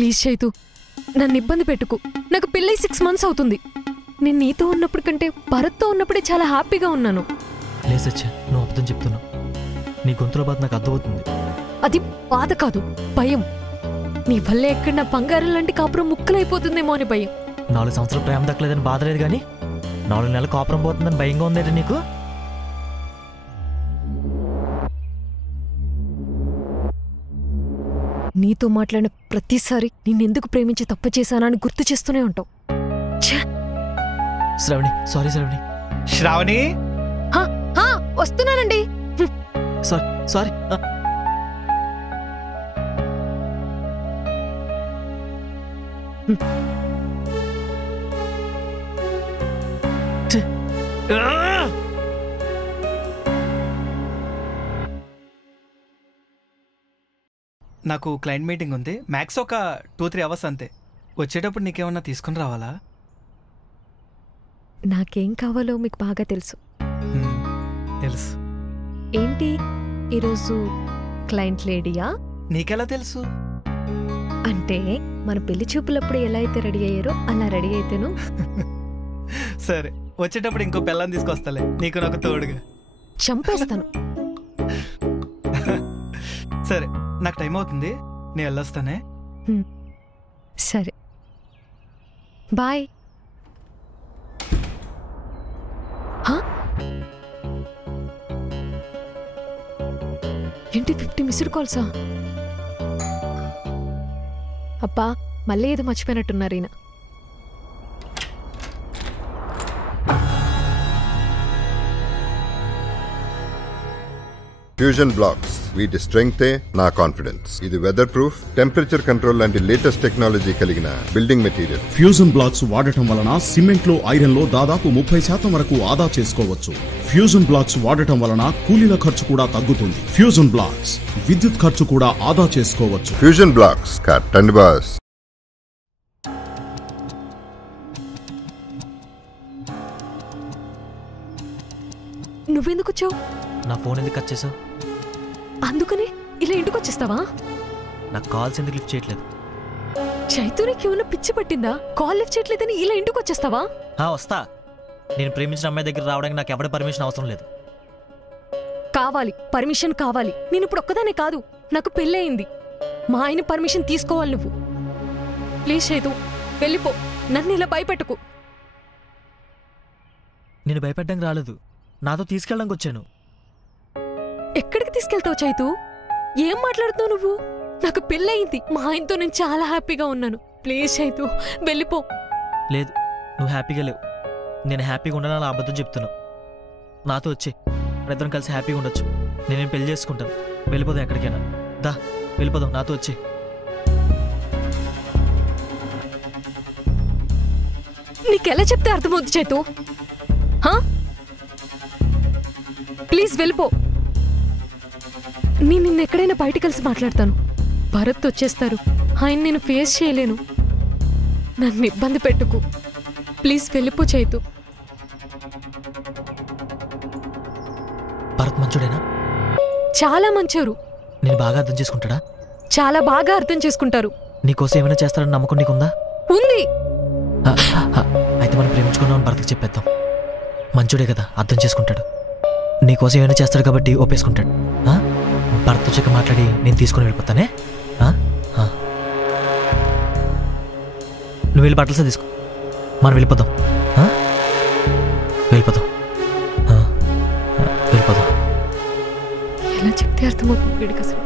Please Chaitu, నన్ను ఇబ్బంది పెట్టుకు. నాకు పెళ్ళై 6 months అవుతుంది. నేను నీతో ఉన్నప్పుడు కంటే భరత్తో ఉన్నప్పుడే చాలా హ్యాపీగా ఉన్నాను. లేదు సత్య, నువ్వు అబద్ధం చెప్తున్నావు. నీ గొంతులో బాధ నాకు అర్థమవుతుంది. అది బాధ కాదు, భయం. నీ వల్ల ఎక్కడ నా బంగారం లాంటి కాపురం ముక్కలైపోతుందేమో అని భయం. 4 సంవత్సరాలు ప్రేమ దక్కలేదని బాధ లేదు, కానీ 4 నెలలు కాపురం పోతుందని భయంగా ఉందేంటి నీకు? నీతో మాట్లాడిన ప్రతిసారి నిన్నెందుకు ప్రేమించి తప్పు చేశానని గుర్తు చేస్తూనే ఉంటావు. శ్రావణి, సారీ శ్రావణి. శ్రావణి, వస్తున్నానండి. Sorry sorry. నాకు క్లయింట్ మీటింగ్ ఉంది. మ్యాక్స్ ఒక 2-3 hours అంతే. వచ్చేటప్పుడు నీకేమన్నా తీసుకుని రావాలా? నాకేం కావాలో మీకు బాగా తెలుసు. తెలుసు. ఏంటి ఈరోజు క్లయింట్ లేడీయా? నీకెలా తెలుసు? అంటే మన పెళ్లి చూపులప్పుడు ఎలా అయితే రెడీ అయ్యారో అలా రెడీ అయితేను. సరే, వచ్చేటప్పుడు ఇంకో పిల్లని తీసుకొస్తాలే, నీకు నాకు తోడుగా. చంపేస్తాను. సరే, నాకు టైం అవుతుంది, నేను వెళ్ళొస్తానే. సరే, బాయ్. ఏంటి 50 మిస్డ్ కాల్సా? అబ్బా, మళ్ళీ ఏదో మర్చిపోయినట్టున్నారు ఈయన. ఫ్యూజన్ బ్లాక్స్ వీటి స్ట్రెంగ్తే నా కాన్ఫిడెన్స్. ఇది వెదర్ ప్రూఫ్, టెంపరేచర్ కంట్రోల్ లాంటి లేటెస్ట్ టెక్నాలజీ కలిగిన బిల్డింగ్ మెటీరియల్. ఫ్యూజన్ బ్లాక్స్ వాడటం వలన సిమెంట్ లో, ఐరన్ లో దాదాపు 30% వరకు ఆదా చేసుకోవచ్చు. ఫ్యూజన్ బ్లాక్స్ వాడటం వలన కూలీల ఖర్చు కూడా తగ్గుతుంది. ఫ్యూజన్ బ్లాక్స్ విద్యుత్ ఖర్చు కూడా ఆదా చేసుకోవచ్చు. ఫ్యూజన్ బ్లాక్స్ కట్టండి బాస్. నువ్వెందుకు వచ్చావు? నా ఫోన్ ఎందుకు కట్ చేసావు? అందుకని ఇలా ఇంటికి వచ్చేస్తావా? నాకు కాల్స్ ఎందుకు లిఫ్ట్ చేయట్లేదు? చైతూనికి ఏమైనా పిచ్చి పట్టిందా? కాల్ లిఫ్ట్ చేయట్లేదని ఇలా ఇంటికి వచ్చేస్తావా? వస్తా. నేను ప్రేమించిన అమ్మాయి దగ్గర రావడానికి నాకు ఎవరి పర్మిషన్ అవసరం లేదు. కావాలి, పర్మిషన్ కావాలి. నేను ఇప్పుడు ఒక్కదానే కాదు, నాకు పెళ్ళయింది. మా ఆయన పర్మిషన్ తీసుకోవాలి నువ్వు. ప్లీజ్ చైతూ, వెళ్ళిపో. నన్ను ఇలా భయపెట్టుకు. నేను భయపెట్టడానికి రాలేదు, నాతో తీసుకెళ్ళడానికి వచ్చాను. ఎక్కడికి తీసుకెళ్తావు చైతూ? ఏం మాట్లాడుతున్నావు నువ్వు? నాకు పెళ్ళయింది, మా ఆయనతో నేను చాలా హ్యాపీగా ఉన్నాను. ప్లీజ్ చైతూ, వెళ్ళిపో. లేదు, నువ్వు హ్యాపీగా లేవు. నేను హ్యాపీగా ఉండాలని అబద్ధం చెప్తున్నావు. నాతో వచ్చే ఇద్దరం కలిసి హ్యాపీగా ఉండొచ్చు. నేను పెళ్లి చేసుకుంటాను. వెళ్ళిపోదాం ఎక్కడికైనా. దా, వెళ్ళిపోదాం, నాతో వచ్చే. నీకెలా చెప్తే అర్థమవుతుంది చైతూ? ప్లీజ్ వెళ్ళిపో. నేను నిన్న ఎక్కడైనా బయట కలిసి మాట్లాడతాను. భరత్ వచ్చేస్తారు, ఆయన నేను ఫేస్ చేయలేను. నన్ను ఇబ్బంది పెట్టుకు. ప్లీజ్ వెళ్ళిపో చైతూ. భరత్ మంచోడేనా? చాలా మంచోరు. నేను బాగా అర్థం చేసుకుంటాడా? చాలా బాగా అర్థం చేసుకుంటారు. నీకోసం ఏమైనా చేస్తాడని నమ్మకం నీకుందా? ఉంది. అయితే మనం ప్రేమించుకున్నామని భరత్కి చెప్పేద్దాం. మంచోడే కదా, అర్థం చేసుకుంటాడు. నీకోసం ఏమైనా చేస్తాడు కాబట్టి ఒప్పేసుకుంటాడు. భరత్ వచ్చాక మాట్లాడి నేను తీసుకుని వెళ్ళిపోతానే. నువ్వు వెళ్ళి బట్టలు తీసుకో, మనం వెళ్ళిపోదాం. వెళ్ళిపోదాం, వెళ్ళిపోదాం. ఎలా చెప్తే అర్థమవుతుంది వీడికి అసలు?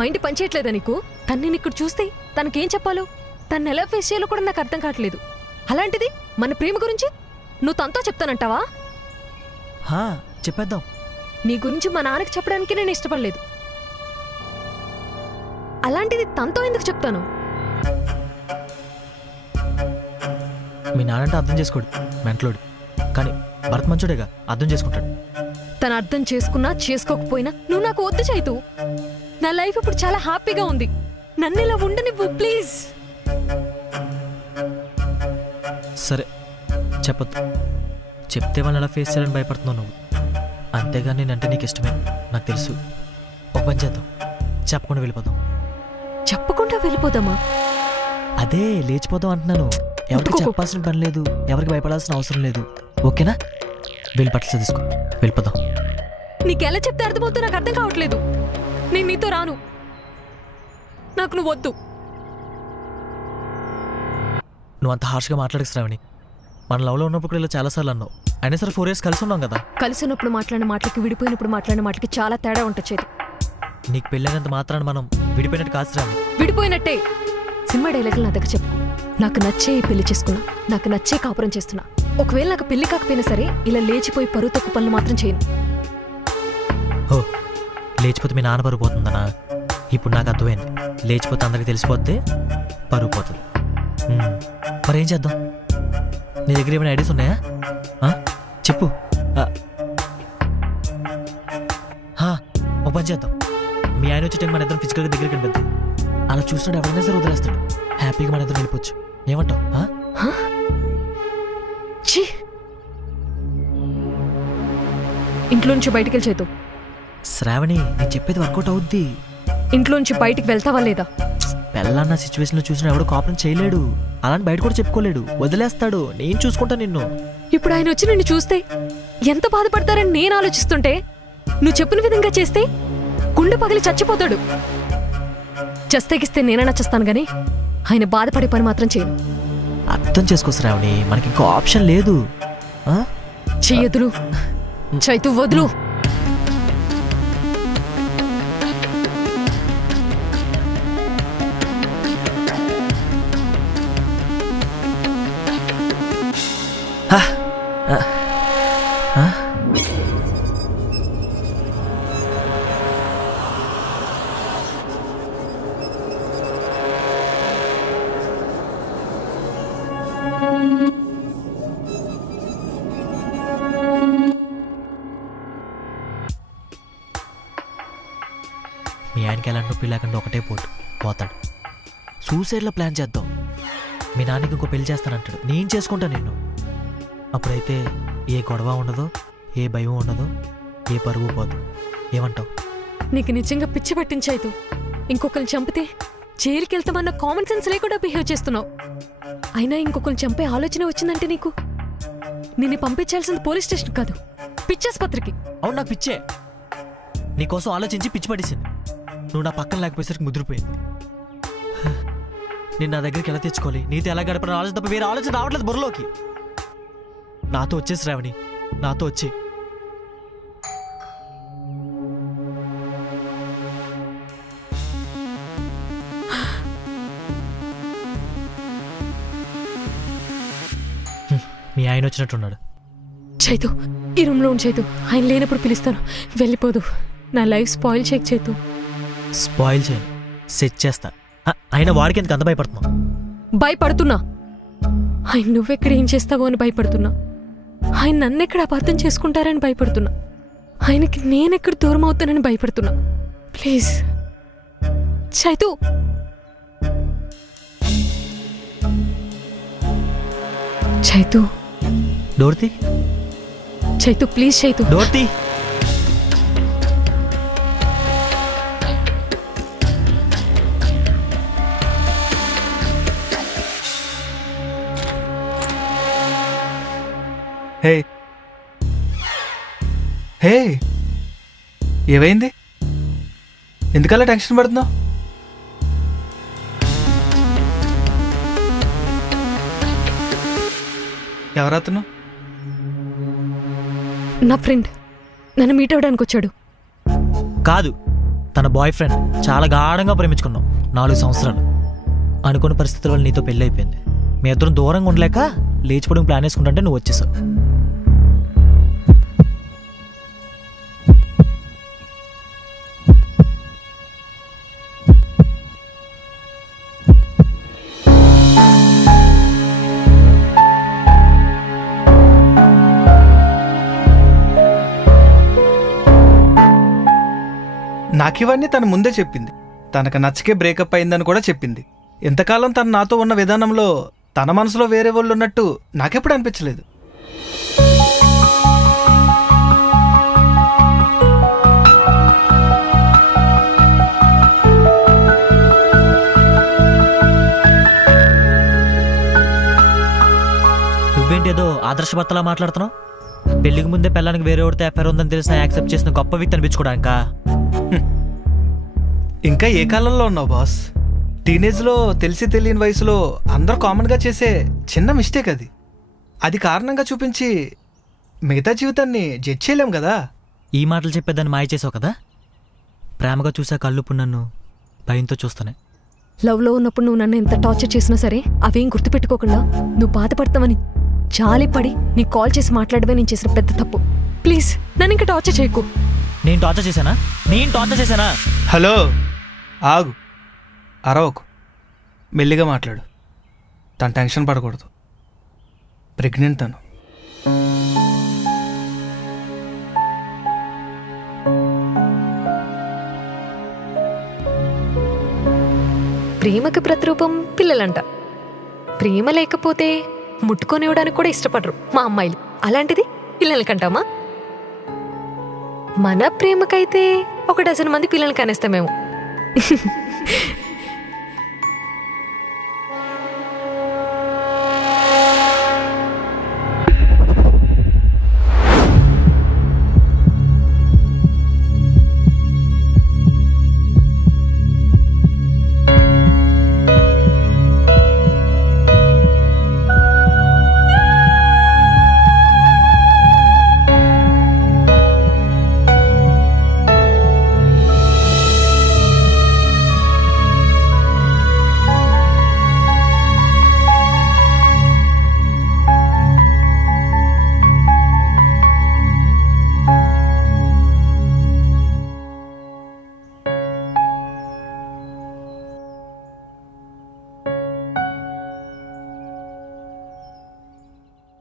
మైండ్ పనిచేయట్లేదా నీకు? తను నేను ఇక్కడ చూస్తే తనకేం చెప్పాలో, తను ఎలా ఫేస్ చేయాలో కూడా నాకు అర్థం కావట్లేదు. అలాంటిది మన ప్రేమ గురించి నువ్వు తనతో చెప్తానంటావా? చెప్పేద్దాం. నీ గురించి మా నాన్నకి చెప్పడానికి నేను ఇష్టపడలేదు. అలాంటిది తనతో ఎందుకు చెప్తాను? మీ నాన్నంటే అర్థం చేసుకోడు, మెంటలోడు. కానీ భరత్ మంచోడేగా, అర్థం చేసుకుంటాడు. తను అర్థం చేసుకున్నా చేసుకోకపోయినా నువ్వు నాకు వద్దు చైతూ. నా లైఫ్ ఇప్పుడు చాలా హ్యాపీగా ఉంది. నన్ను ఇలా ఉండనివ్వు ప్లీజ్. సరే, చెప్పొద్దు. చెప్తే వాళ్ళని ఎలా ఫేస్ చేయాలని భయపడుతున్నావు నువ్వు. అంతేగాని నేనంటే నీకు ఇష్టమే, నాకు తెలుసు. ఒక పని చేద్దాం, చెప్పకుండా వెళ్ళిపోదాం. చెప్పకుండా వెళ్ళిపోదామా? అదే లేచిపోదాం అంటున్నాను. ఎవరికి ఒప్పుకో. చెప్పాల్సిన పని లేదు, ఎవరికి భయపడాల్సిన అవసరం లేదు. ఓకేనా? వెళ్ళి బట్టలు తీసుకో, వెళ్ళిపోదాం. నీకెలా చెప్తే అర్థమవుతుందో నాకు అర్థం కావట్లేదు. నేను నీతో రాను. నాకు నువ్వు వద్దు. నువ్వు అంత హార్ష్గా మాట్లాడకు శ్రావణి. మన లవ్లో ఉన్నప్పుడు కూడా ఇలా చాలాసార్లు అన్నావు. అయినా సరే 4 years కలిసి ఉన్నాం కదా. కలిసి ఉన్నప్పుడు మాట్లాడిన మాటలకి విడిపోయినప్పుడు మాట్లాడిన మాటలకి చాలా తేడా ఉంటుంది చేతి. నీకు పెళ్ళైనంత మాత్రాన మనం విడిపోయినట్టు కాదు శ్రావణి. విడిపోయినట్టే. సినిమా డైలాగులు నా దగ్గర చెప్పు. నాకు నచ్చే ఈ పెళ్లి చేసుకున్నా, నాకు నచ్చే కాపురం చేస్తున్నా. ఒకవేళ నాకు పెళ్లి కాకపోయినా సరే ఇలా లేచిపోయి పరువు తక్కువ పనులు మాత్రం చేయను. ఓ, లేచిపోతే మీ నాన్న పరుగు పోతుందనా? ఇప్పుడు నాకు అర్థమైంది. లేచిపోతే అందరికి తెలిసిపోతే పరుగు పోతుంది. మరేం చేద్దాం? నీ దగ్గర ఏమైనా ఐడియాస్ ఉన్నాయా? చెప్పు. ఒక పని చేద్దాం. మీ ఆయన వచ్చే టైం మన ఇద్దరం ఫిజికల్గా దగ్గరికి కనిపిద్దాం. అలా చూసినట్టు ఎవరైనా సరే వదిలేస్తాడు. హ్యాపీగా మన ఇద్దరం వెళ్ళిపోవచ్చు. ఏమంటావు? ఇంట్లోంచి బయటికి వెళ్ళి చేతు. శ్రావణి, నేను చెప్పేది వర్కౌట్ అవుద్ది. ఇంట్లోంచి బయటికి వెళ్తావా లేదా? పెళ్ళన్న సిచ్యువేషన్లో చూసిన ఎవడు కాపురం చేయలేడు. అలాని బయట కూడా చెప్పుకోలేడు, వదిలేస్తాడు. నేను చూసుకుంటా నిన్ను. ఇప్పుడు ఆయన వచ్చి నిన్ను చూస్తే ఎంత బాధపడతారని నేను ఆలోచిస్తుంటే నువ్వు చెప్పిన విధంగా చేస్తే గుండె పగిలి చచ్చిపోతాడు. చస్తేగిస్తే నేనైనా చేస్తాను గానీ ఆయన బాధపడే పని మాత్రం చేయను. అర్థం చేసుకో శ్రావణి, మనకి ఇంకో ఆప్షన్ లేదు. చెయ్యదులు చైతు, వదులు. మీ ఆయనకి ఎలా నొప్పి లేకుండా ఒకటే పోతాడు. సూసైడ్లో ప్లాన్ చేద్దాం. మీ నాన్నకి ఇంకో పెళ్లి చేస్తానంటాడు. నేను చేసుకుంటా నిన్ను. అప్పుడైతే ఏ గొడవ ఉండదు, ఏ భయం ఉండదు, ఏ పరువు పోదు. ఏమంటావు? నీకు నిజంగా పిచ్చి పట్టించాయితు. ఇంకొకరిని చంపితే జైలుకి వెళ్తామన్న కామన్ సెన్స్ లేకుండా బిహేవ్ చేస్తున్నావు. అయినా ఇంకొకరిని చంపే ఆలోచన వచ్చిందంటే నీకు నిన్ను పంపించాల్సింది పోలీస్ స్టేషన్ కాదు, పిచ్చాసుపత్రికి. అవును, నాకు పిచ్చే. నీకోసం ఆలోచించి పిచ్చి పడేసింది. నువ్వు నా పక్కన లేకపోయేసరికి ముదిరిపోయింది. నేను నా దగ్గరికి ఎలా తెచ్చుకోవాలి, నీతో ఎలా గడపని ఆలోచన తప్ప వేరే ఆలోచన రావట్లేదు బుర్రలోకి. నాతో వచ్చేసి శ్రావణి, నాతో వచ్చి. మీ ఆయన వచ్చినట్టున్నాడు. చైతు, ఈ రూమ్లో ఉండి చైతు. ఆయన లేనప్పుడు పిలుస్తాను. వెళ్ళిపోదు. నా లైఫ్ స్పాయిల్ చేయకు చైతు. స్పాయిల్ చేయను, సెట్ చేస్తా. ఆయన వాడికి ఎందుకు అంత భయపడుతున్నావు? భయపడుతున్నా. ఆయన నువ్వెక్కడ ఏం చేస్తావో అని భయపడుతున్నా. ఆయన నన్నెక్కడ అపార్థం చేసుకుంటారని భయపడుతున్నా. ఆయనకి నేనెక్కడ దూరం అవుతానని భయపడుతున్నా. Please Chaitu. Chaitu, Dorothy. Chaitu please Chaitu. Dorothy. Hey hey, ఏమైంది? ఎందుకలా టెన్షన్ పడుతున్నావు? ఎవరతను? నా ఫ్రెండ్ నన్ను మీట్ అవ్వడానికి వచ్చాడు. కాదు, తన బాయ్ ఫ్రెండ్. చాలా గాఢంగా ప్రేమించుకున్నాం 4 సంవత్సరాలు. అనుకున్న పరిస్థితుల వల్ల నీతో పెళ్ళి అయిపోయింది. మీ ఇద్దరం దూరంగా ఉండలేక లేచిపోవడం ప్లాన్ వేసుకుంటుంటే నువ్వు వచ్చేసావు. నాకివన్నీ తను ముందే చెప్పింది. తనకు నచ్చకే బ్రేకప్ అయిందని కూడా చెప్పింది. ఎంతకాలం తను నాతో ఉన్న విధానంలో తన మనసులో వేరే వాళ్ళు ఉన్నట్టు నాకెప్పుడు అనిపించలేదు. ఆదర్శభర్తలా మాట్లాడుతున్నావు? పెళ్లికి ముందే పిల్లలకి వేరే ఒకరితో ఎఫ్ఐఆర్ ఉందని తెలిసిన యాక్సెప్ట్ చేసిన గొప్ప వ్యక్తి అనిపించుకోవడానికా? ఇంకా ఏ కాలంలో ఉన్నావు బాస్? టీనేజ్లో తెలిసి తెలియని వయసులో అందరూ కామన్గా చేసే చిన్న మిస్టేక్ అది. అది కారణంగా చూపించి మిగతా జీవితాన్ని జడ్జ్ చేయలేం కదా. ఈ మాటలు చెప్పేదాన్ని మాయ చేసావు కదా. ప్రేమగా చూసా కళ్ళుప్పుడు నన్ను భయంతో చూస్తానే. లవ్లో ఉన్నప్పుడు నువ్వు నన్ను ఎంత టార్చర్ చేసినా సరే అవేం గుర్తుపెట్టుకోకుండా నువ్వు బాధపడతావని జాలిపడి నీకు కాల్ చేసి మాట్లాడవే నేను చేసిన పెద్ద తప్పు. ప్లీజ్ నన్ను ఇంకా టార్చర్ చేయకు. నేను టార్చర్ చేశానా? హలో, ఆగు, అరవకు, మెల్లిగా మాట్లాడు. తను టెన్షన్ పడకూడదు. ప్రెగ్నెంట్ తను. ప్రేమకి ప్రతిరూపం పిల్లలంట. ప్రేమ లేకపోతే ముట్టుకొనివ్వడానికి కూడా ఇష్టపడరు మా అమ్మాయిలు. అలాంటిది పిల్లలకంటామా? మన ప్రేమకైతే 1 డజన్ మంది పిల్లల్ని కనేస్తామేమో.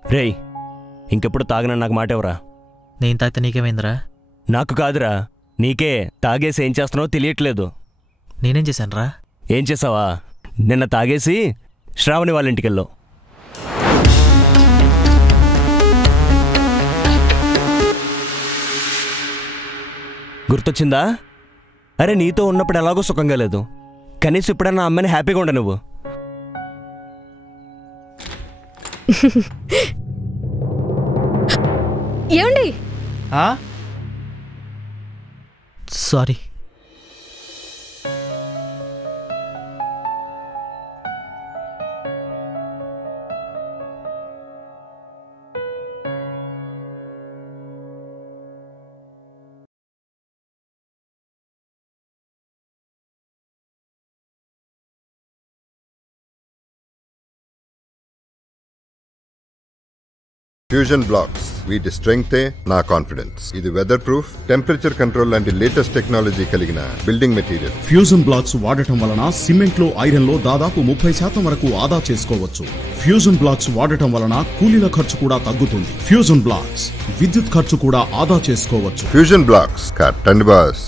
రేయ్, ఇంకెప్పుడు తాగన నాకు మాట ఎవరా? నేను తాగితే నీకేమైందిరా? నాకు కాదురా, నీకే. తాగేసి ఏం చేస్తున్నావో తెలియట్లేదు. నేనేం చేశానురా? ఏం చేసావా? నిన్న తాగేసి శ్రావణి వాళ్ళ ఇంటికెళ్ళావు. గుర్తొచ్చిందా? అరే, నీతో ఉన్నప్పుడు ఎలాగో సుఖంగా లేదు. కనీసం ఇప్పుడన్నా అమ్మని హ్యాపీగా ఉండ నువ్వు. ఏమండి? సారీ. ఫ్యూజన్ బ్లాక్స్ వీటి స్ట్రెంగ్తే నా కాన్ఫిడెన్స్. ఇది వెదర్ ప్రూఫ్, టెంపరేచర్ కంట్రోల్ లాంటి లేటెస్ట్ టెక్నాలజీ కలిగిన బిల్డింగ్ మెటీరియల్. ఫ్యూజన్ బ్లాక్స్ వాడటం వలన సిమెంట్ లో, ఐరన్ లో దాదాపు 30% వరకు ఆదా చేసుకోవచ్చు. ఫ్యూజన్ బ్లాక్స్ వాడటం వలన కూలీల ఖర్చు కూడా తగ్గుతుంది. ఫ్యూజన్ బ్లాక్స్ విద్యుత్ ఖర్చు కూడా ఆదా చేసుకోవచ్చు. ఫ్యూజన్ బ్లాక్స్ కట్టండి బాస్.